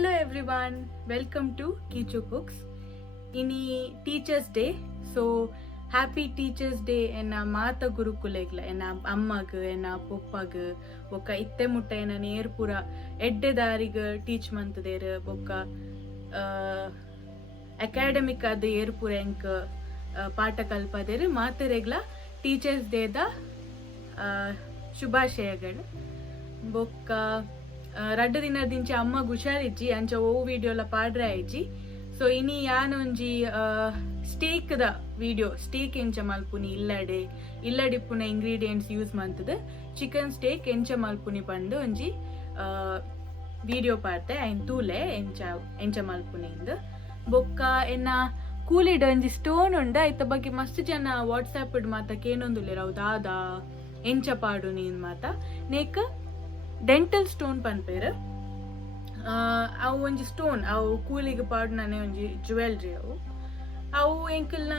Hello everyone, welcome to KICHUCOOKS. Ini Teachers Day, so happy Teachers Day enna Mata Gurukulegla enna ammag enna poppag bokka itte mutta enna ner pura edde darig teach mantadere bokka academic ad er pura enk ಪಾಠ ಕಲ್ಪದೆರು ಮಾತೆರೆಗ್ಲ teachers ಡೇದ ಶುಭಾಶಯಗಳು ಬೊಕ್ಕ ರಡ್ಡು ದಿನದಿಂಚೆ ಅಮ್ಮ ಹುಷಾರಿಜ್ಜಿ ಅಂಚ ಓ ವಿಡಿಯೋಲ ಪಾಡ್ರೆ ಆಯ್ಜಿ so ಇನಿ ಯಾನೊಂಜಿ ಸ್ಟೇಕ್ದ video stake ಎಂಚ ಮಲ್ಪುನಿ ಇಲ್ಲಡಿಪ್ಪುನ ingredients use ಮಂತದ chicken stake ಎಂಚ ಮಲ್ಪುನಿ ಪಂಡು ಒಂಜಿ video ಪಾಡ್ದೆ ಐನ್ ತೂಲೆ ಎಂಚ ಮಲ್ಪುನಿಂದ ಬೊಕ್ಕ ಎನ್ನ ಕೂಲಿಡ್ ಒಂಜಿ ಸ್ಟೋನ್ ಉಂಡ ಐತ ಬಗ್ಗೆ ಮಸ್ತ್ ಜನ ವಾಟ್ಸಾಪ್ ಮಾತ ಕೇನೊಂದುಲ್ಲೆರ್ ಅವು ದಾದ ಎಂಚ ಪಾಡು ನೀನ್ ಮಾತ ನೇಕ ಡೆಂಟಲ್ ಸ್ಟೋನ್ ಪನ್ಪೇರು ಅವು ಒಂಜಿ ಸ್ಟೋನ್ ಅವು ಕೂಲಿಗೆ ಪಾಡುನನೆ ಒಂಜಿ ಜ್ಯುವೆಲ್ರಿ ಅವು ಎಂಕಲ್ನ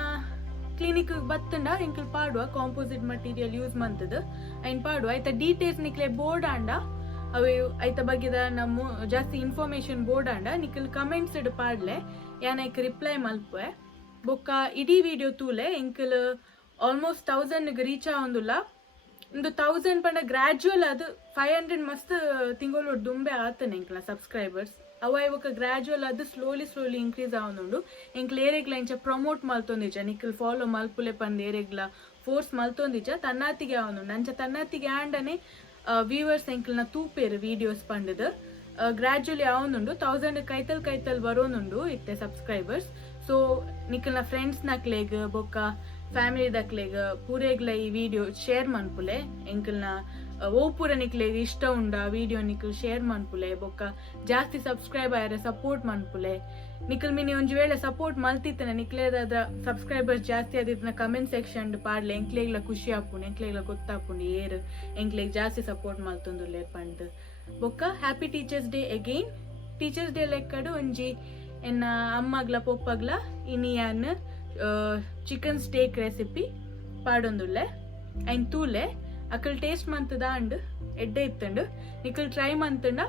ಕ್ಲಿನಿಕ್ ಬತ್ತಂಡ ಎಂಕಲ್ ಪಾಡುವ ಕಾಂಪೋಸಿಟ್ ಮಟೀರಿಯಲ್ ಯೂಸ್ ಮಂತದ ಐನ್ ಪಾಡುವ ಐತ ಡೀಟೇಲ್ಸ್ ನಿಕ್ಲೆ ಬೋರ್ಡ್ ಆಂಡ ಅವು ಐತ ಬಗ್ಗೆದ ನಮ್ಮ ಜಾಸ್ತಿ ಇನ್ಫಾರ್ಮೇಶನ್ ಬೋರ್ಡ್ ಆಂಡ ನಿಕ್ಕಲ್ ಕಮೆಂಟ್ಸ್ ಇಡ್ ಪಾಡ್ಲೆ ಯಾನೈಕ್ ರಿಪ್ಲೈ ಮಲ್ಪೆ ಬೊಕ್ಕ ಇಡೀ ವಿಡಿಯೋ ತೂಲೆ ಎಂಕಲ್ ಆಲ್ಮೋಸ್ಟ್ 1000 ರೀಚ್ ಆವೊಂದುಲ್ಲ ಒಂದು 1000 ಪಂಡ ಗ್ರಾಜುವಲ್ ಅದು 500 ಮಸ್ತ್ ತಿಂಗಳು ದುಂಬೆ ಆತನೆ ಎಂಕ್ಲ ಸಬ್ಸ್ಕ್ರೈಬರ್ಸ್ ಅವ ಇವಕ್ಕ ಗ್ರಾಜುವಲ್ ಅದು ಸ್ಲೋಲಿ ಇನ್ಕ್ರೀಸ್ ಆವೊಂದುಂಡು ಎಂಕ್ಲ ಏರೆಗ್ಲ ಇಂಚ ಪ್ರಮೋಟ್ ಮಲ್ತೊಂದಿಜ ನಿಕ್ಕಲ್ ಫಾಲೋ ಮಲ್ಪುಲೆ ಪಂದ್ ಏರೆಗ್ಲ ಫೋರ್ಸ್ ಮಲ್ತೊಂದಿಜ ತನ್ನಾತಿಗೆ ಆವೊಂದುಂಡು ಅಂಚ ತನ್ನಾತಿಗೆ ಆಂಡನೆ ವ್ಯೂವರ್ಸ್ ಎಂಕ್ಲನ ತೂಪೇರು ವಿಡಿಯೋಸ್ ಪಂಡದು ಗ್ರಾಜುವಲಿ ಆವೊಂದುಂಡು 1000 ಕೈತಲ್ ಬರೋನುಂಡು ಇತ್ತೆ ಸಬ್ಸ್ಕ್ರೈಬರ್ಸ್ ಸೊ ನಿಕ್ಕಲ್ನ ಫ್ರೆಂಡ್ಸ್ ನಕ್ಲೆಗ್ ಬೊಕ್ಕ ಫ್ಯಾಮಿಲಿ ದಕ್ಲೆಗ್ ಪೂರೆಗ್ಲ ಈ ವಿಡಿಯೋ ಶೇರ್ ಮನ್ಪುಲೆ ಎಂಕಲ್ನ ಓ ಪೂರ ನಿಕ್ಲೆಗ್ ಇಷ್ಟ ಉಂಡ ವಿಡಿಯೋ ನಿಕ್ಕಲ್ ಶೇರ್ ಮನ್ಪುಲೆ ಬೊಕ್ಕ ಜಾಸ್ತಿ ಸಬ್ಸ್ಕ್ರೈಬ್ ಆಯ್ರೆ ಸಪೋರ್ಟ್ ಮನ್ಪುಲೆ ನಿಕ್ಕಲ್ ಮಿನಿ ಒಂಜಿ ವೇಳೆ ಸಪೋರ್ಟ್ ಮಲ್ತಿತ್ತನೆ ನಿಕ್ಲೇದ ಸಬ್ಸ್ಕ್ರೈಬರ್ಸ್ ಜಾಸ್ತಿ ಆದಿತ್ತನ ಕಮೆಂಟ್ ಸೆಕ್ಷನ್ ಪಾಡ್ಲೆ ಎಂಕ್ಲೆಗ್ಲ ಖುಷಿ ಆಪುಂಡು ಎಂಕ್ಲೆಗ್ಲ ಗೊತ್ತಾಪುಂಡು ಏರ್ ಎಂಕ್ಲೆಗ್ ಜಾಸ್ತಿ ಸಪೋರ್ಟ್ ಮಲ್ತೊಂದುಲ್ಲೆ ಪಂಡ್ ಬೊಕ್ಕ happy teachers day again teachers day ಲೆಕ್ಕಡು ಒಂಜಿ ಎನ್ನ ಅಮ್ಮಗ್ಲ ಪೊಪ್ಪಗ್ಲ ಇನಿಯಾನ್ ಚಿಕನ್ ಸ್ಟೇಕ್ ರೆಸಿಪಿ ಪಾಡೊಂದುಲ್ಲೆ ಐನ್ ತೂಲೆ ಅಕಲ್ ಟೇಸ್ಟ್ ಮಂತದ ಅಂಡ್ ಎಡ್ಡೆ ಇತ್ತಂಡು ನಿಕ್ಕಲ್ ಟ್ರೈ ಮಂತಂಡ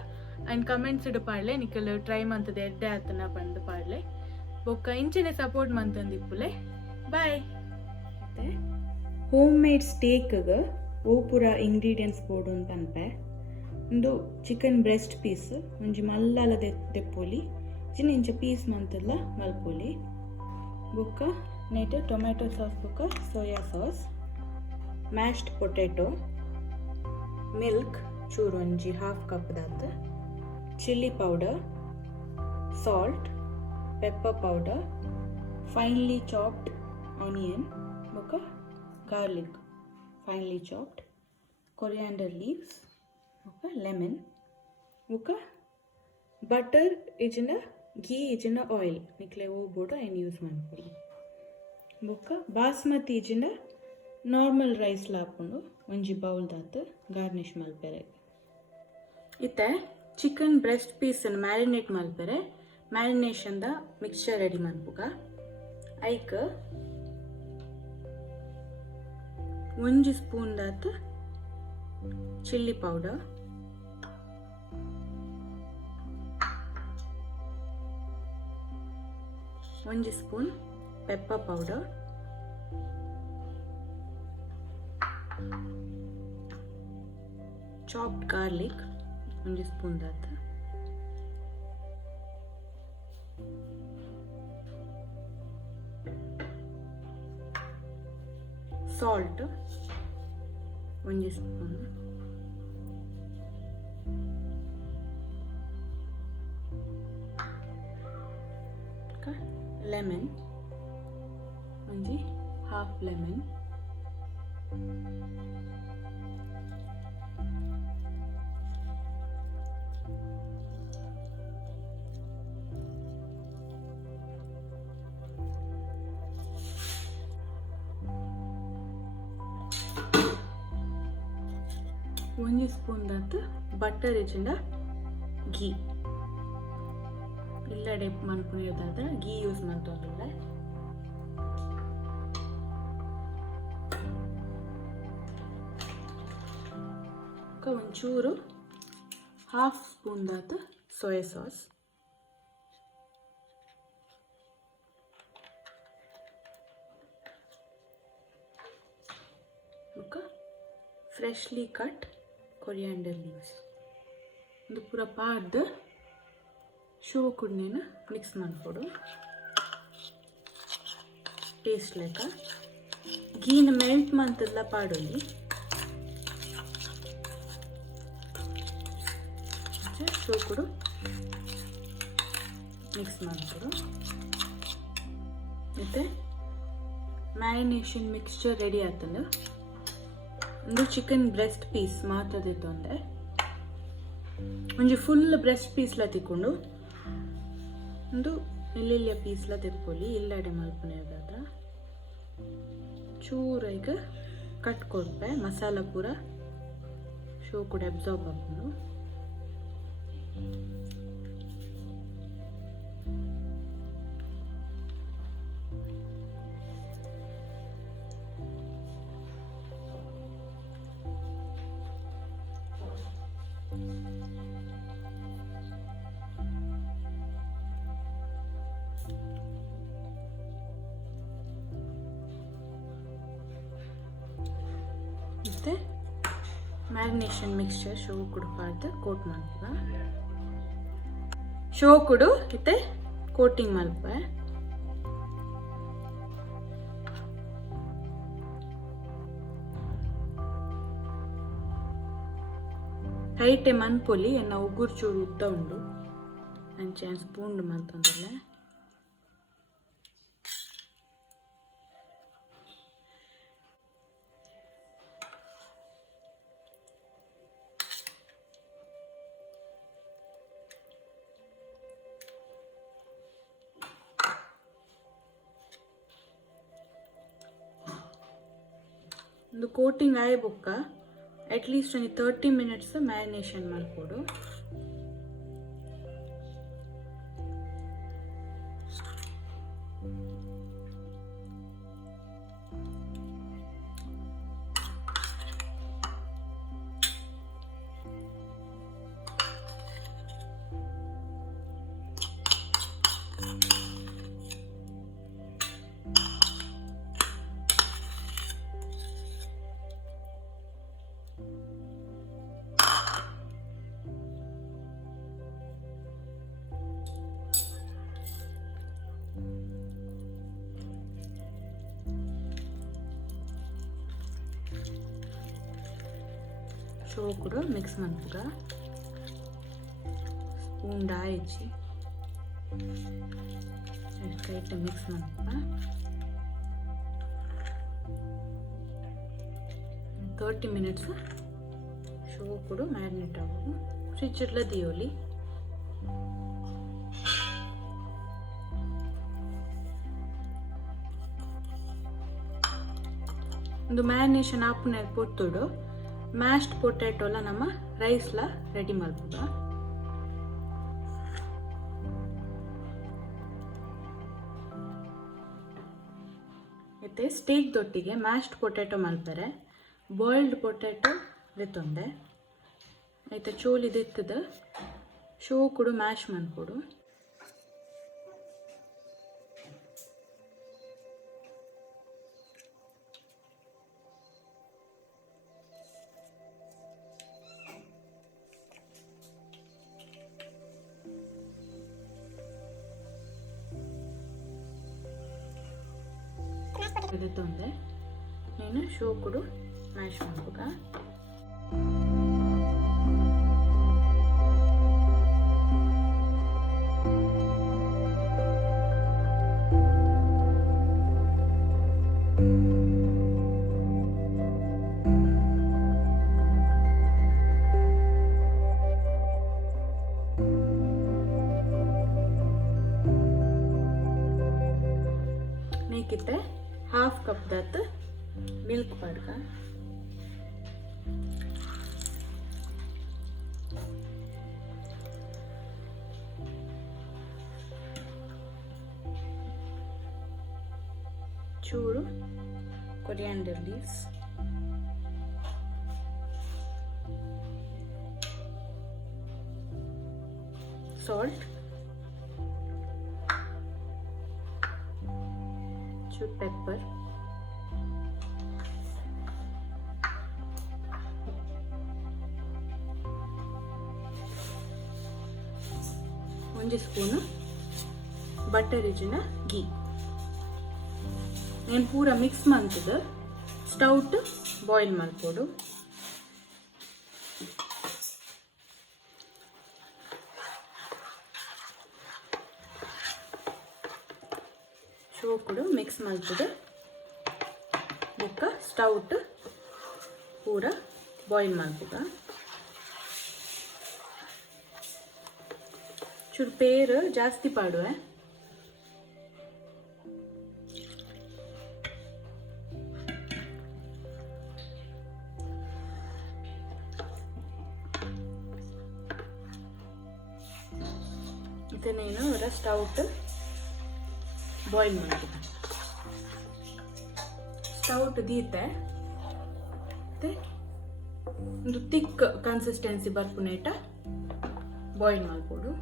ಅಂಡ್ ಕಮೆಂಟ್ಸ್ ಇಡು ಪಾಡ್ಲೆ ನಿಕ್ಕಲ್ ಟ್ರೈ ಮಂತದ ಎಡ್ಡೆ ಆತನ ಪಂಡ್ ಪಾಡ್ಲೆ ಬೊಕ್ಕ ಇಂಚನೆ ಸಪೋರ್ಟ್ ಮಂತಂದಿಪ್ಪುಲೆ ಬಾಯ್. ಹೋಮ್ ಮೇಡ್ ಸ್ಟೇಕ್ಗೆ ಓ ಪೂರ ಇಂಗ್ರೀಡಿಯೆಂಟ್ಸ್ ಬೋಡು ಪನ್ಪೆ ಒಂದು ಚಿಕನ್ ಬ್ರೆಸ್ಟ್ ಪೀಸ್ ಒಂಜಿ ಮಲ್ಲಲ ದೆಪ್ಪೊಲಿ ಇಂಚ ಪೀಸ್ ಮಂತಲ್ಲ ಮಲ್ಪೊಲಿ ಬೊಕ್ಕ ನೆಟ್ ಟೊಮ್ಯಾಟೊ ಸಾಸ್ ಬೊಕ್ಕ soya sauce mashed potato milk ಚೂರು ಒಂಜಿ ಹಾಫ್ ಕಪ್ ದಾತ್ chilli powder salt pepper powder finely chopped onion ಬೊಕ್ಕ garlic finely chopped coriander leaves ಬೊಕ್ಕ ಲೆಮನ್ ಬೊಕ್ಕ ಬಟರ್ ಇಜಿನ ಘೀ ಇಜಿನ ಆಯಿಲ್ ನಿಕ್ಲೆ ಓ ಬೋಡು ಐನ್ ಯೂಸ್ ಮಾಡ್ಕೊಳ್ಳಿ ಬೊಕ್ಕ ಬಾಸ್ಮತಿ ಇಜಿನ ನಾರ್ಮಲ್ ರೈಸ್ ಲಾಪುಂಡು ಒಂಜಿ ಬೌಲ್ ದಾತ್ ಗಾರ್ನಿಶ್ ಮಲ್ಪೆರೆ ಇತ್ತೆ ಚಿಕನ್ ಬ್ರೆಸ್ಟ್ ಪೀಸನ್ನು ಮ್ಯಾರಿನೇಟ್ ಮಲ್ಪೆರೆ ಮ್ಯಾರಿನೇಷನ್ದ ಮಿಕ್ಸ್ಚರ್ ರೆಡಿ ಮಲ್ಪುಗ ಐಕ್ ಒಂಜಿ ಸ್ಪೂನ್ ದಾತ್ ಚಿಲ್ಲಿ ಪೌಡರ್ ಒಂಜಿ spoon pepper powder chopped garlic ಒಂಜಿ ಸ್ಪೂನ್ ದಾತ್ ಸಾಲ್ಟ್ ಒಂಜಿ ಸ್ಪೂನ್ ಲೆಮನ್ ಒಂಜಿ ಹಾಫ್ ಲೆಮನ್ ಒಂಜಿ ಸ್ಪೂನ್ ದಾತ್ ಬಟರ್ ಇಜಿಂಡ ಘೀ ಇಲ್ಲಡೆ ಮನ್ಪುನಿಯೋದಾದ್ರೆ ಘೀ ಯೂಸ್ ಮಾಡ್ತೋದಿಲ್ಲ ಒಂಚೂರು ಹಾಫ್ ಸ್ಪೂನ್ ದಾತ್ soya sauce freshly cut coriander leaves ಒಂದು ಪೂರ ಪಾರ್ದು ಶೋ ಕುಡ್ನೇನು ಮಿಕ್ಸ್ ಮಾಡ್ಕೊಡು ಟೇಸ್ಟ್ ಲೆಕ್ಕ ಗೀನ ಮೆಲ್ಟ್ ಮಂತಲ್ಲ ಪಾಡೋಲಿ ಶೋ ಕೊಡು ಮಿಕ್ಸ್ ಮಾಡ್ಕೊಡು ಮತ್ತೆ ಮ್ಯಾರಿನೇಷನ್ ಮಿಕ್ಸ್ಚರ್ ರೆಡಿ ಆತಂದ ಒಂದು ಚಿಕನ್ ಬ್ರೆಸ್ಟ್ ಪೀಸ್ ಮಾತ್ರದಿತ್ತು ಅಂದರೆ ಒಂಜಿ ಫುಲ್ ಬ್ರೆಸ್ಟ್ ಪೀಸ್ಲ ತಿಕ್ಕೊಂಡು ಒಂದು ಇಲ್ಲೆಲ್ಲ ಪೀಸ್ಲ ತೆಕ್ಕೊಳ್ಳಿ ಇಲ್ಲಡೆ ಮಲ್ಪನೆದಾದ ಚೂರ ಈಗ ಕಟ್ ಕೊಡ್ಪೆ ಮಸಾಲ ಪೂರ ಶೋ ಕೂಡ ಅಬ್ಸಾರ್ಬ್ ಹಾಕೊಂಡು ಮತ್ತು ಮ್ಯಾರಿನೇಷನ್ ಮಿಕ್ಸ್ಚರ್ ಶೋ ಕುಡು ಪಾಡ್ದು ಕೋಟ್ ಮಲ್ಪುವ ಶೋ ಕುಡು ಇತ್ತೆ ಕೋಟಿಂಗ್ ಮಲ್ಪೆ ಟೈಟೆ ಮನ್ಪೊಲಿ ಎನ್ನ ಉಗುರು ಚೂರು ಉದ್ದ ಉಂಡು ಅಂಚೆ ಸ್ಪೂನ್ ಮಲ್ತಂದಲ್ಲ ಒಂದು ಕೋಟಿಂಗ್ ಆಯ್ ಬೊಕ್ಕ ಅಟ್ಲೀಸ್ಟ್ ಒಂದು 30 ಮಿನಿಟ್ಸ್ ಮ್ಯಾರಿನೇಷನ್ ಮಾಡ್ಕೊಡು ಶೋ ಕೂಡ ಮಿಕ್ಸ್ ಮಾಡ್ತೀರ ಸ್ಪೂನ್ ದಾಯಿಸಿ ಕೈಟ್ ಮಿಕ್ಸ್ ಮಾಡ್ತೀರ 30 ಮಿನಿಟ್ಸ್ ಶೋ ಕೂಡ ಮ್ಯಾರಿನೇಟ್ ಆಗೋದು ಫ್ರಿಜ್ ಇಡ್ಲ ದಿಯೋಲಿ ಒಂದು ಮ್ಯಾರಿನೇಷನ್ ಆಪುನ ಪೊತ್ತುಡು ಮ್ಯಾಶ್ಡ್ ಪೊಟ್ಯಾಟೋಲ ನಮ್ಮ ರೈಸ್ಲ ರೆಡಿ ಮಾಡ್ಬೋದ ಮತ್ತೆ ಸ್ಟೇಕ್ ದೊಟ್ಟಿಗೆ ಮ್ಯಾಶ್ಡ್ ಪೊಟ್ಯಾಟೊ ಮಲ್ಪರೆ ಬಾಯ್ಲ್ಡ್ ಪೊಟ್ಯಾಟೊ ದೆತ್ತೊಂದೆ ಆಯ್ತಾ ಚೋಲಿ ದೆತ್ತದ ಶೋ ಕೂಡ ಮ್ಯಾಶ್ ಮಾಡ್ಕೊಡು ತೊಂದೆ ನೀನು ಶೋ ಕೊಡು ಮ್ಯಾಶ್ ಮಾಡ್ಬೇಕ ನೀಕಿತ್ತೆ हाफ कप दत्त मिल्क पड़क चूरू coriander leaves salt pepper 1 spoon butter ಇಜ್ಜಿನ ಗೀ నేను ಪೂರ ಮಿಕ್ಸ್ ಮಾಡ್ತದ ಸ್ಟೌಟ್ ಬಾಯ್ಲ್ ಮಾಡ್ಕೊಡು. ಶೋಕುಡು ಮಿಕ್ಸ್ ಮಾಡ್ತದೆ ಬೊಕ್ಕ ಸ್ಟೌಟ್ ಪೂರ ಬಾಯ್ಲ್ ಮಾಡ್ತದ. ಚೂರು ಪೇರು ಜಾಸ್ತಿ ಪಾಡುವೆ. నేను ಸ್ಟೌಟ್ ಬಾಯ್ಲ್ ಮಾಡ್ತೀನಿ. ಸ್ಟೌಟ್ ದೀತೆ ಒಂದು ತಿಕ್ ಕನ್ಸಿಸ್ಟೆನ್ಸಿ ಬರ್ಪುನೇಟ ಬಾಯ್ಲ್ ಮಾಡ್ಕೊಡು.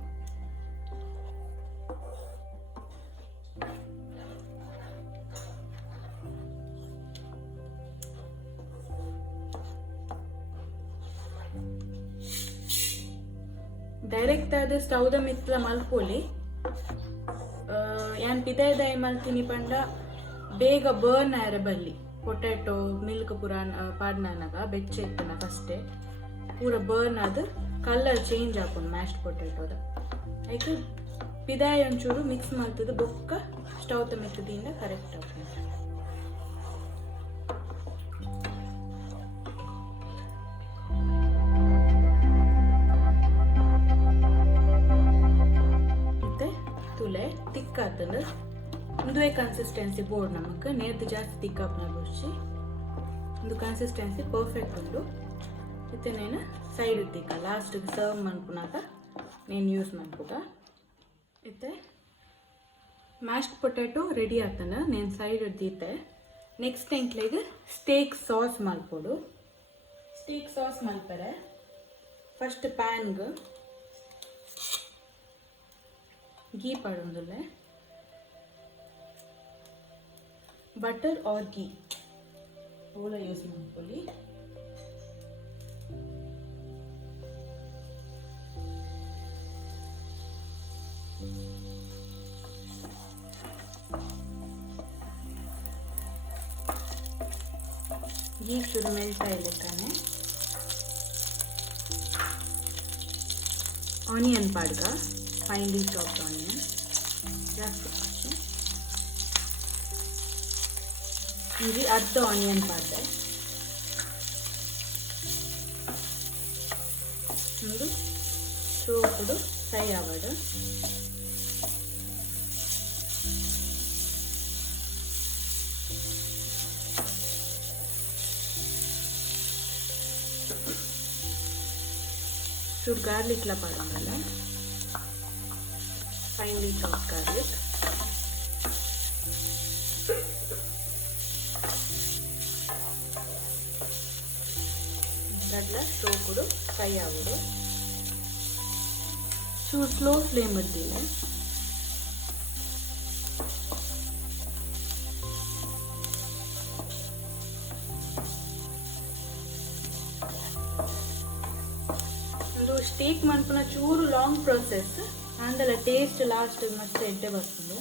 ಡೈರೆಕ್ಟ್ ಆದ ಸ್ಟೌದ ಮಿತ್ತಲ ಮಲ್ಪೊಲಿ ಯಾನ್ ಪಿದಾಯದಾಯಿ ಮಲ್ತೀನಿ ಪಂಡ ಬೇಗ ಬರ್ನ್ ಆಯರ ಬಲ್ಲಿ ಪೊಟ್ಯಾಟೊ ಮಿಲ್ಕ್ ಪೂರ ಪಾಡ್ನಾಗ ಬೆಚ್ಚ ಇತ್ತನ ಫಸ್ಟೇ ಪೂರ ಬರ್ನ್ ಆದ ಕಲರ್ ಚೇಂಜ್ ಆಪುಂಡು ಮ್ಯಾಶ್ಡ್ ಪೊಟ್ಯಾಟೋದ. ಐಕೆ ಪಿದಾಯ ಒಂಚೂರು ಮಿಕ್ಸ್ ಮಾಡ್ತದ ಬೊಕ್ಕ ಸ್ಟೌದ ಮಿತ್ತದಿಂದ ಕರೆಕ್ಟ್ ಆಪುಂಡು. ತಿಕ್ಕಾತಂದು ಒಂದೇ ಕನ್ಸಿಸ್ಟೆನ್ಸಿ ಬೋರ್ಡ್ ನಮಕ್ ನೇರ್ದು ಜಾಸ್ತಿ ತಿಕ್ಕಾಪನ ರುಚಿ ಒಂದು ಕನ್ಸಿಸ್ಟೆನ್ಸಿ ಪರ್ಫೆಕ್ಟ್ ಉಂಡು. ಇತ್ತೆ నేను ಸೈಡ್ ತಿಕ್ಕ ಲಾಸ್ಟ್ ಸರ್ವ್ ಮಾಡ್ಕೊನಾಕ నేను ಯೂಸ್ ಮಾಡ್ಕೊತ. ಇತ್ತೆ ಮ್ಯಾಶ್ಡ್ ಪೊಟ್ಯಾಟೊ ರೆಡಿ ಆತನ నేను ಸೈಡ್ ದೀತೆ. ನೆಕ್ಸ್ಟ್ ಎಂಕ್ಲೆಗೆ ಸ್ಟೇಕ್ ಸಾಸ್ ಮಾಡ್ಕೊಡು. ಸ್ಟೇಕ್ ಸಾಸ್ ಮಲ್ಪರೆ ಫಸ್ಟ್ ಪ್ಯಾನ್ಗೆ ಗೀ ಪಡೋದಿಲ್ಲ. ಬಟರ್ ಆರ್ ಗೀ ಓಲ ಯೂಸ್ ಮಾಡ್ಕೊಳ್ಳಿ. ಗೀ ಚೂರು ಮೆಲ್ಟ್ ಆಯ್ಲಿಕ್ಕಾನೆ ಆನಿಯನ್ ಪಾಡ್ಗ ಫೈನ್ಲಿ ಚಾಪ್ಡ್ ಆನಿಯನ್ ಜಾಸ್ತಿ ఇది అర్ధ ఆనియన్ పాడ్డే ముందు చూపుడు ఫ్రై అవ్వడు. చూడు గార్లిక్లా పడాలి ఫైన్లీ చాప్ గార్లిక్. ಗಡ್ಲ ಶೋಕುಡು ಫ್ರೈ ಆಗುಡು. ಚೂರು ಸ್ಲೋ ಫ್ಲೇಮ್ ಇಡ್ತೀನಿ. ಒಂದು ಸ್ಟೇಕ್ ಮಾಡ್ಕೊಳ ಚೂರು ಲಾಂಗ್ ಪ್ರೊಸೆಸ್ ಅಂದಲ್ಲ ಟೇಸ್ಟ್ ಲಾಸ್ಟ್ ಮಸ್ತ್ ಎಡ್ಡೆ ಬರ್ತದೆ.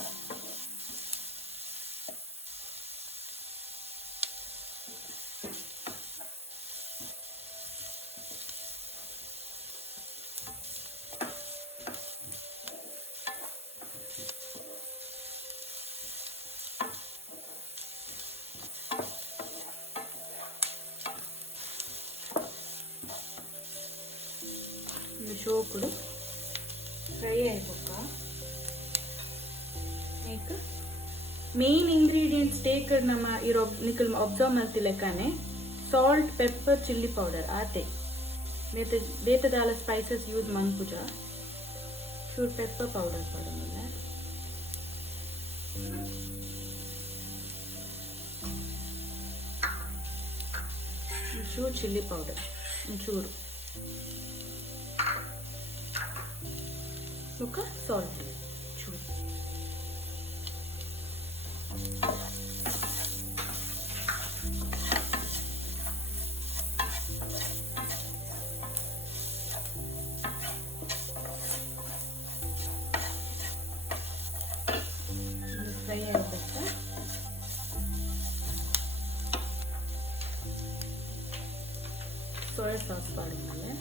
ಶೋಕುಡು ಫ್ರೈ ಆಯ್ಕೊಕ್ಕ ಈಗ ಮೇನ್ ಇಂಗ್ರೀಡಿಯೆಂಟ್ ಸ್ಟೇಕ್ ನಮ್ಮ ಇರೋ ನಿಕಲ್ ಅಬ್ಸರ್ವ್ ಮಾಡ್ತಿಲ್ಲಕ್ಕನೆ ಸಾಲ್ಟ್ ಪೆಪ್ಪರ್ ಚಿಲ್ಲಿ ಪೌಡರ್ ಆತೆ ಬೇತದಾಲ ಸ್ಪೈಸಸ್ ಯೂಸ್ ಮನ್ಪುಜ ಚೂರ್ ಪೆಪ್ಪರ್ ಪೌಡರ್ ಪಡೋದಿಲ್ಲ. ಚೂರು ಚಿಲ್ಲಿ ಪೌಡರ್ ಒಂಚೂರು ఒక సాల్ట్ చూడు. ಫ್ರೈ ಆಗಬೇಕು. ಸೋಯಾ ಸಾಸ್ ಪಾಡಿದ್ಮೇಲೆ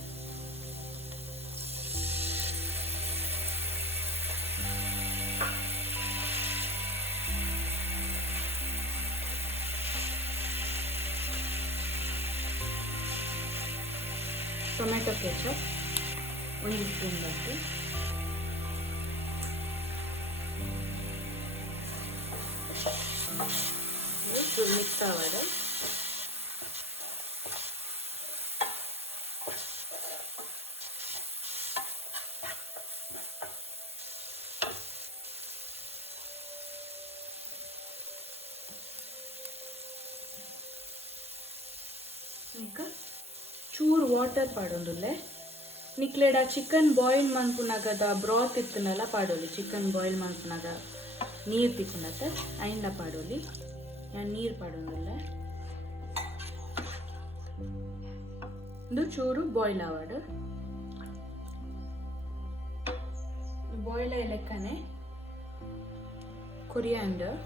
ಟೊಮೆಟೊ ಕೆಚಪ್ 1 ಸ್ಪೂನ್ ಹಾಕಿ ಮಿಕ್ಸ್ ಆವಾದ ఇంకా ಚೂರು ವಾಟರ್ ಪಾಡೊಂದುಲ್ಲೆ ನಿಕ್ಲೆಡ ಚಿಕನ್ ಬಾಯ್ಲ್ ಮನ್ಪುನಾಗದ ಬ್ರಾತ್ ಇತ್ತನಲ್ಲ ಪಾಡೋಲಿ. ಚಿಕನ್ ಬಾಯ್ಲ್ ಮನ್ಪುನಾಗ ನೀರು ತಿಕ್ಕುನತ್ತ ಐಂಡ ಪಾಡೋಲಿ. ನಾನು ನೀರು ಪಾಡೊಂದುಲ್ಲೆ ಇದು ಚೂರು ಬಾಯ್ಲ್ ಆವಾಡು. ಬಾಯ್ಲ್ ಲೆಕ್ಕನೆ ಕೊರಿಯಾಂಡರ್,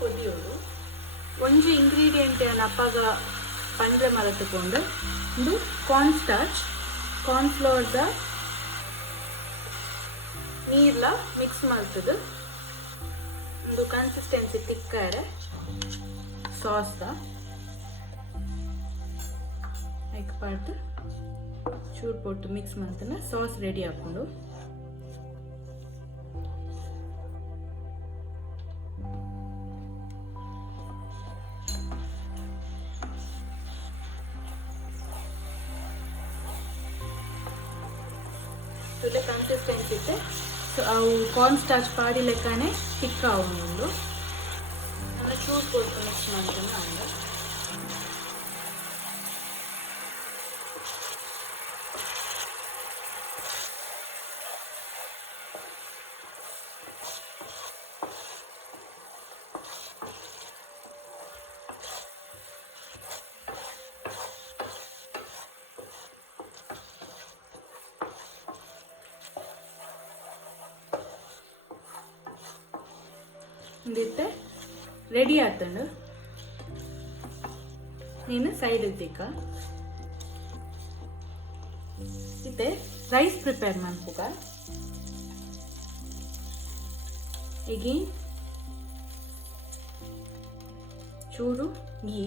ಕೊದಿಯೋಡು ಒಂಜಿ ಇಂಗ್ರೀಡಿಯೆಂಟ್ ಅಪ್ಪಾಗ ಪಂಡ್ರೆ ಮರತುಕೊಂಡು ಇದು ಕಾರ್ನ್ ಸ್ಟಾರ್ಚ್ ಕಾರ್ನ್ಫ್ಲವರ್ದ ನೀರ್ಲ ಮಿಕ್ಸ್ ಮಾಡ್ತದೆ. ಒಂದು ಕನ್ಸಿಸ್ಟೆನ್ಸಿ ತಿಕ್ಕಾರೆ ಸಾಸ್ದ ಐಕ್ ಪಾಡ್ದು ಚೂರು ಪೊಟ್ಟು ಮಿಕ್ಸ್ ಮಾಡ್ತಾನೆ ಸಾಸ್ ರೆಡಿ ಹಾಕೊಂಡು ಒಳ್ಳೆ ಕನ್ಸಿಸ್ಟೆನ್ಸಿ ಇತ್ತೆ. ಸೊ ಅವು ಕಾರ್ನ್ ಸ್ಟಾರ್ಚ್ ಪಾಡಿ ಲೆಕ್ಕನೆ ತಿಕ್ಕ ಅವನು ನಾನು ಚೂರು ಕೊಟ್ಟು ಮಿಕ್ಸ್ ಮಾಡ್ತಾನೆ ಹಂಗೆ ಇಂದಿತ್ತೆ ರೆಡಿ ಆತಂಡು ನೀನು ಸೈಡ್ ತಿಕ್ಕ ಇತ್ತೆ ರೈಸ್ ಪ್ರಿಪೇರ್ ಮಾಡ್ಕೋಗ. ಈಗ ಚೂರು ಗೀ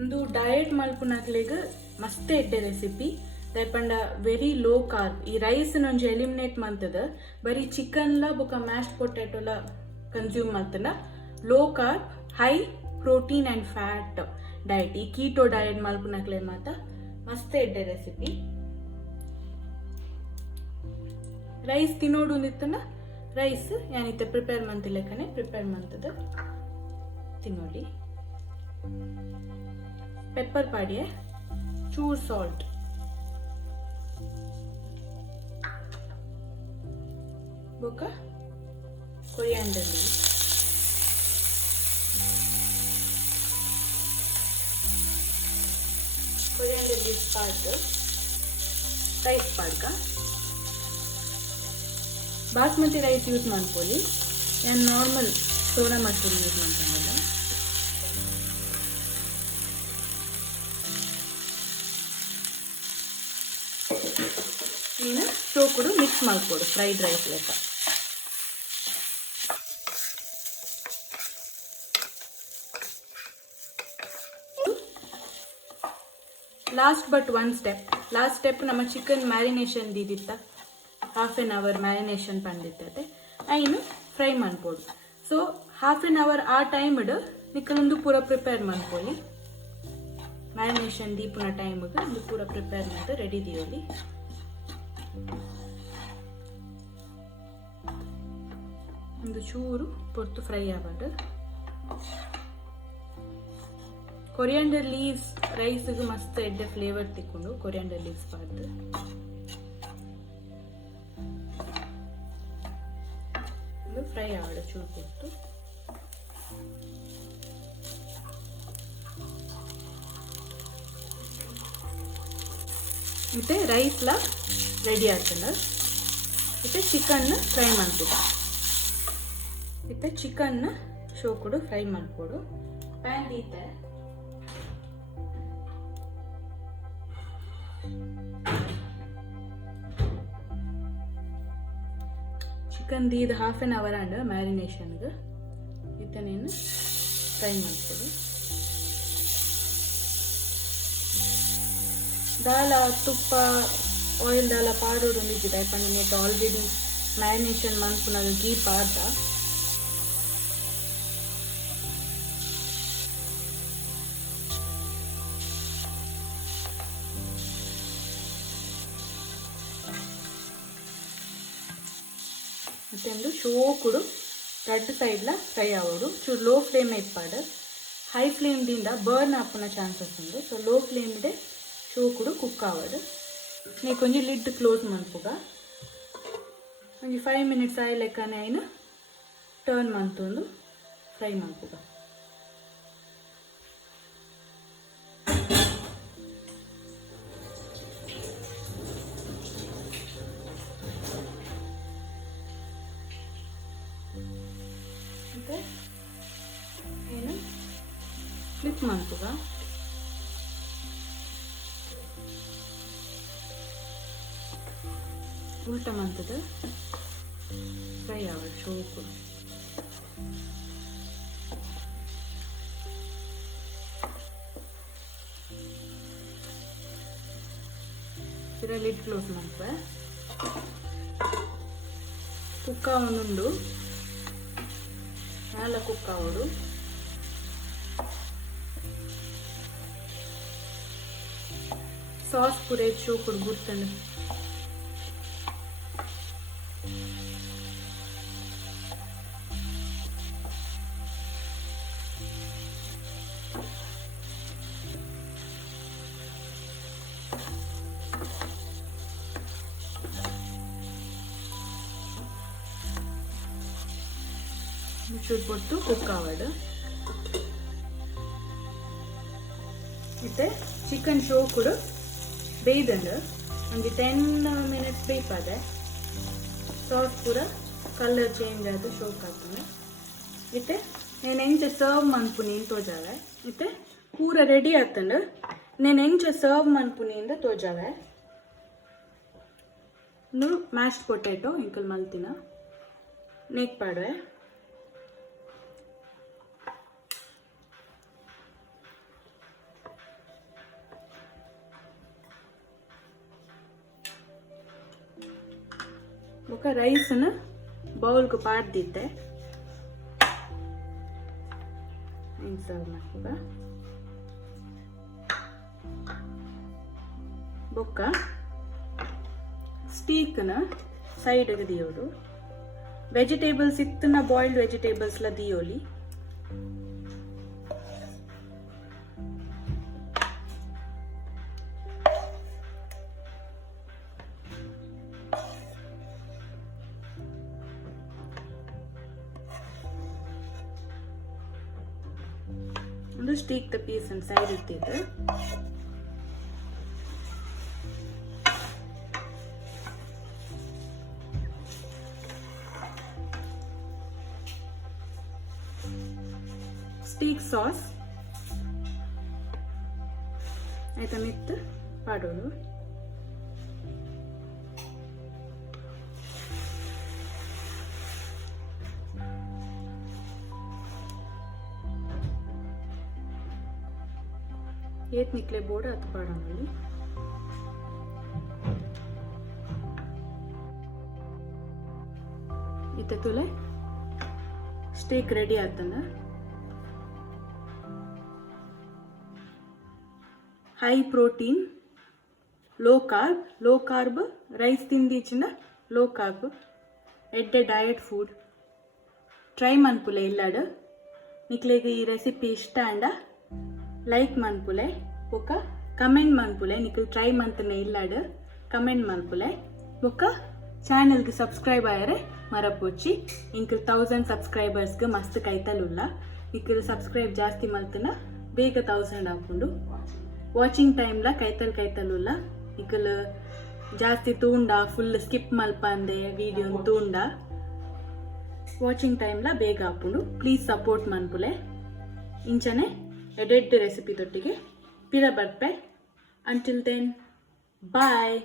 ಒಂದು ಡಯಟ್ ಮಲ್ಪುನಾಕ್ಲೆಗ್ ಮಸ್ತ್ ಎಡ್ಡೆ ರೆಸಿಪಿ ದಯಪಂಡ ವೆರಿ ಲೋ ಕಾರ್ಬ್. ಈ ರೈಸ್ ಒಂಜಿ ಎಲಿಮಿನೇಟ್ ಮಾಡ್ತದ ಬರೀ ಚಿಕನ್ಲ ಬೊಕ ಮ್ಯಾಶ್ಡ್ ಪೊಟ್ಯಾಟೋಲ ಕನ್ಸ್ಯೂಮ್ ಮಾಡ್ತದ. Low carb high protein and fat diet ಈ ಕೀಟೋ ಡಯಟ್ ಮಲ್ಪುನಾಕ್ಲೆ ಮಾತ ಮಸ್ತ್ ಎಡ್ಡೆ ರೆಸಿಪಿ. ರೈಸ್ ತಿನ್ನೋಡು ನಿತ್ತನ ರೈಸ್ ಯಾನಿತ್ತೆ ಪ್ರಿಪೇರ್ ಮಂತಿಲೆಕ್ಕನೆ ಪ್ರಿಪೇರ್ ಮಾಡ್ತದ ತಿನ್ನೋಡಿ. ಪೆಪ್ಪರ್ ಪಾಡಿಯೆ ಚೂರ್ ಸಾಲ್ಟ್ ಬೊಕ ಕೊರಿಯಾಂಡರ್ ಲೀವ್ಸ್ ಪಾಡ್ದು ರೈಸ್ ಪಾಡ್ಕ ಬಾಸ್ಮತಿ ರೈಸ್ ಯೂಸ್ ಮಾಡ್ಕೊಳ್ಳಿ. ನಾನು ನಾರ್ಮಲ್ ಸೋನಾ ಮಸೂರಿ ಯೂಸ್ ಮಾಡ್ಕೊಂಡಿಲ್ಲ. ನೀನು ಚೋಕುಡು ಮಿಕ್ಸ್ ಮಾಡ್ಕೊಡು ಫ್ರೈಡ್ ರೈಸ್ ಲೆಕ್ಕ. ಲಾಸ್ಟ್ ಬಟ್ ಒನ್ ಸ್ಟೆಪ್ ನಮ್ಮ ಚಿಕನ್ ಮ್ಯಾರಿನೇಷನ್ ದೀದಿತ್ತ ಹಾಫ್ ಆನ್ ಅವರ್ ಮ್ಯಾರಿನೇಷನ್ ಪಂಡಿತ್ತತೆ ಐನು ಫ್ರೈ ಮಾಡ್ಬೋದು. ಸೊ ಹಾಫ್ ಆನ್ ಅವರ್ ಆ ಟೈಮ್ಡ್ ನಿಕ್ಕಲೊಂದು ಪೂರ ಪ್ರಿಪೇರ್ ಮಾಡ್ಕೊಳ್ಳಿ. ಮ್ಯಾರಿನೇಷನ್ ದೀಪುನ ಟೈಮ್ಗೆ ಒಂದು ಪೂರ ಪ್ರಿಪೇರ್ ಮಾಡಿ ರೆಡಿ ದಿಯೋಲಿ. ಒಂದು ಚೂರು ಪೊರ್ತು ಫ್ರೈ ಆಗೋದು. ಕೊರಿಯಾಂಡರ್ ಲೀವ್ಸ್ ರೈಸ್ಗೆ ಮಸ್ತ್ ಎಡ್ಡೆ ಫ್ಲೇವರ್ ತಿಕ್ಕೊಂಡು ಕೊರಿಯಾಂಡರ್ ಲೀವ್ಸ್ ಪಾಡ್ದು ಫ್ರೈ ಆವಡ ಚೂರು ಕೊಟ್ಟು ಮತ್ತೆ ರೈಸ್ಲ ರೆಡಿ ಆಗ್ತದೆ. ಮತ್ತೆ ಚಿಕನ್ ಫ್ರೈ ಮಾಡ್ಬೇಕು. ಮತ್ತೆ ಚಿಕನ್ ಶೋಕುಡು ಫ್ರೈ ಮಾಡ್ಕೊಡು. ಪ್ಯಾನ್ ದೀತೆ ಚಿಕನ್ ದೀದ ಹಾಫ್ ಆನ್ ಅವರ್ ಅಂಡ್ ಮ್ಯಾರಿನೇಷನ್ಗೆ ಇತ್ತನೇನು ಫ್ರೈ ಮಾಡ್ಕೊಡು. ದಾಲ ತುಪ್ಪ ಆಯಿಲ್ ದಾಲ ಪಾಡೋಡು ನಿಂತಿದೆ ಯಾಕಂದ್ರೆ ನೆಟ್ ಆಲ್ರೆಡಿ ಮ್ಯಾರಿನೇಷನ್ ಮಾಡ್ಕೊಂಡು ಗೀ ಪಾಡ್ದ. ಮತ್ತೆ ಒಂದು ಶೋಕುಡು ರೆಡ್ ಸೈಡ್ಲ ಫ್ರೈ ಆಗೋಡು. ಚೂರು ಲೋ ಫ್ಲೇಮ್ ಇಪ್ಪಾಡು. ಹೈ ಫ್ಲೇಮ್ದಿಂದ ಬರ್ನ್ ಹಾಪುನ ಚಾನ್ಸಸ್ ಉಂಡು. ಸೊ ಲೋ ಫ್ಲೇಮ್ಡೆ ಶೋಕುಡು ಕುಕ್ ಆವಡು. ನೀ ಕೊಂಚ ಲಿಡ್ ಕ್ಲೋಸ್ ಮಾಡ್ಪುಗ ಒಂದು 5 minutes ಆಯ ಲೆಕ್ಕನೆ ಆಯ್ನ ಟರ್ನ್ ಮಾಡ್ತೊಂದು ಫ್ರೈ ಮಾಡ್ಪುಗ. ಮತ್ತೆ ಏನು ಫ್ಲಿಪ್ ಮಾಡ್ತುಗ. ಉಲ್ಟ ಮಾಡ್ತದೆ ಫ್ರೈ ಆಗೋದು ಶೋಕು. ಲಿಡ್ ಕ್ಲೋಸ್ ಮಾಡ್ತವೆ. ಕುಕ್ಕ ಅವನುಂಡು ಮೇಲೆ ಕುಕ್ ಆಗೋದು. ಸಾಸ್ ಪೂರ ಶೋಕುಡು ಗುರ್ತಂಡು. ಚೂರು ಕೊಟ್ಟು ಕುಕ್ ಆವಡು. ಮತ್ತೆ ಚಿಕನ್ ಶೋಕುಡು ಬೇಯ್ದಂಡು ಒಂದು 10 minutes ಬೇಯ್ಪದೆ. ಸಾಸ್ ಪೂರ ಕಲರ್ ಚೇಂಜ್ ಆದ ಶೋಕ್ ಆಗ್ತದೆ. ಮತ್ತೆ నేను ಎಂಚ ಸರ್ವ್ ಮನ್ಪುನಿ ತೋಜಾವೆ. ಮತ್ತೆ ಪೂರ ರೆಡಿ ಆಗ್ತಂಡು నేను ಎಂಚ ಸರ್ವ್ ಮನ್ಪುನಿ ಅಂತ ತೋಜಾವೆ. ಮ್ಯಾಶ್ಡ್ ಪೊಟ್ಯಾಟೊ ಇಂಕಲ್ ಮಲ್ತಿನ ನೆಕ್ ಪಾಡ್ವೆ. ఒక రైస్ను బౌల్కు పాడ్దిద్ದೆ ಸರ್ವ್ ಮಾಡ್ಕೊ. ಬೊಕ್ಕ ಸ್ಟೀಕ್ನ ಸೈಡ್ಗೆ ದಿಯೋಡು. ವೆಜಿಟೇಬಲ್ಸ್ ಇತ್ತನ ಬಾಯ್ಲ್ಡ್ ವೆಜಿಟೇಬಲ್ಸ್ಲ ದಿಯೋಲಿ. ಒಂದು ಸ್ಟೀಕ್ ದ ಪೀಸ್ ಅಂಡ್ ಸೈಡ್ ಇಟ್ಟಿದ್ದು. ಸ್ಟೀಕ್ ಸಾಸ್ ಆಯ್ತಾ ಮಿತ್ತು ಪಾಡೋದು. ಏತ್ ನಿಕ್ಲೆ ಬೋರ್ಡ್ ಅದು ಪಾಡೋಣ. ಇತ್ತುಲೆ ಸ್ಟೀಕ್ ರೆಡಿ ಆತಂದ. High protein low carb rice ತಿಂದಿಚ್ಚಿನ ಲೋ ಕಾರ್ಬ್ ಎಡ್ಡೆ ಡಯಟ್ ಫುಡ್. ಟ್ರೈ ಮನ್ಪುಲೆ ಇಲ್ಲಾಡು. ನಿಕ್ಲೆಗೆ ಈ ರೆಸಿಪಿ ಇಷ್ಟ ಅಂಡ ಲೈಕ್ ಮನ್ಪುಲೆ ಬೊಕ್ಕ ಕಮೆಂಟ್ ಮನ್ಪುಲೆ. ನಿಕ್ಲು ಟ್ರೈ ಮಂತನೆ ಇಲ್ಲಾಡು ಕಮೆಂಟ್ ಮನ್ಪುಲೆ ಬೊಕ್ಕ ಚಾನಲ್ಗೆ ಸಬ್ಸ್ಕ್ರೈಬ್ ಆಯರೆ ಮರಪೋಚಿ ಇಂಕ್ 1000 ಸಬ್ಸ್ಕ್ರೈಬರ್ಸ್ಗೆ ಮಸ್ತ್ ಕೈತಲುಲ್ಲ ಇಕ್ಕಲು ಸಬ್ಸ್ಕ್ರೈಬ್ ಜಾಸ್ತಿ ಮಲ್ತನ ಬೇಗ 1000 ಹಾಕೊಂಡು ವಾಚಿಂಗ್ ಟೈಮ್ಲ ಕೈತಲುಲ್ಲ ಇಕ್ಕಲು ಜಾಸ್ತಿ ತೂಂಡ ಫುಲ್ ಸ್ಕಿಪ್ ಮಲ್ಪಂದೆ ವಿಡಿಯೋ ತೂಂಡ ವಾಚಿಂಗ್ ಟೈಮ್ಲ ಬೇಗ ಹಾಕೊಂಡು ಪ್ಲೀಸ್ ಸಪೋರ್ಟ್ ಮನ್ಪುಲೆ ಇಂಚನೆ ಎಡೆಡ್ ರೆಸಿಪಿ ತೊಟ್ಟಿಗೆ ಪಿರ ಬರ್ಪೆ ಅಂಟಿಲ್ ದೆನ್ ಬಾಯ್.